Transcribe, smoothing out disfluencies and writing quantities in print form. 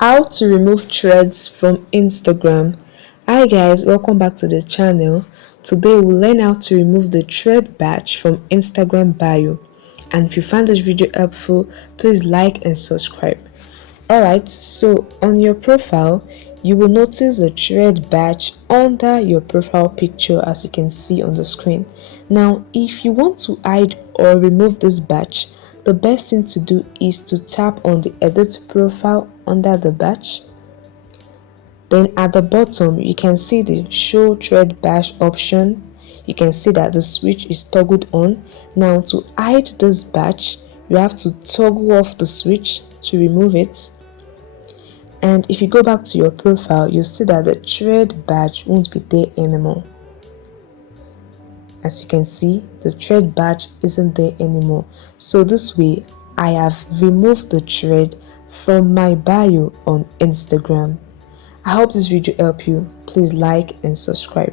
How to remove threads from Instagram. Hi guys, welcome back to the channel. Today we'll learn how to remove the thread badge from Instagram bio. And if you found this video helpful, please like and subscribe. Alright, so on your profile, you will notice the thread badge under your profile picture as you can see on the screen. Now, if you want to hide or remove this badge, the best thing to do is to tap on the edit profile under the badge. Then at the bottom, you can see the show thread badge option. You can see that the switch is toggled on. Now to hide this badge, you have to toggle off the switch to remove it. And if you go back to your profile, you'll see that the thread badge won't be there anymore. As you can see, the thread badge isn't there anymore. So this way, I have removed the thread from my bio on Instagram. I hope this video helped you. Please like and subscribe.